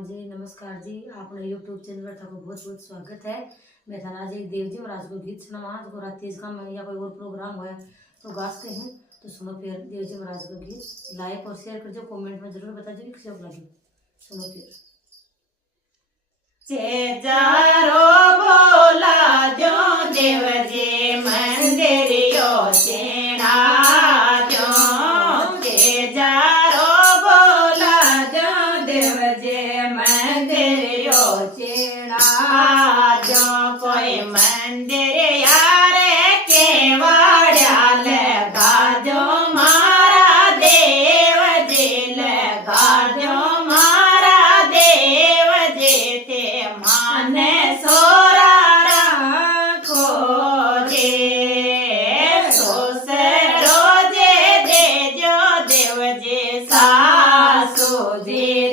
प्रणाम जी, नमस्कार जी। आपने यूट्यूब चैनल पर थको बहुत बहुत स्वागत है। मैं थाना जी देव जी महाराज को गीत सुना जो रात तेज का मैं या कोई और प्रोग्राम हुआ तो गाते हैं तो सुनो फिर देव जी महाराज का गीत लाइक और शेयर कर जो कमेंट में जरूर बता जो किसी को लगे। सुनो फिर चेजारो बोला जो देव जी मंदिर यो चेना जो चेजारो बोला जो देव जी मंदिर यो चेना जो कोई मंदिर यारे केवाड़ा लगा जो मारा देव जी लगा जो मारा देव जी ते माने सोरा रखो जे सोसरो जे दे जो देव जी सासू जी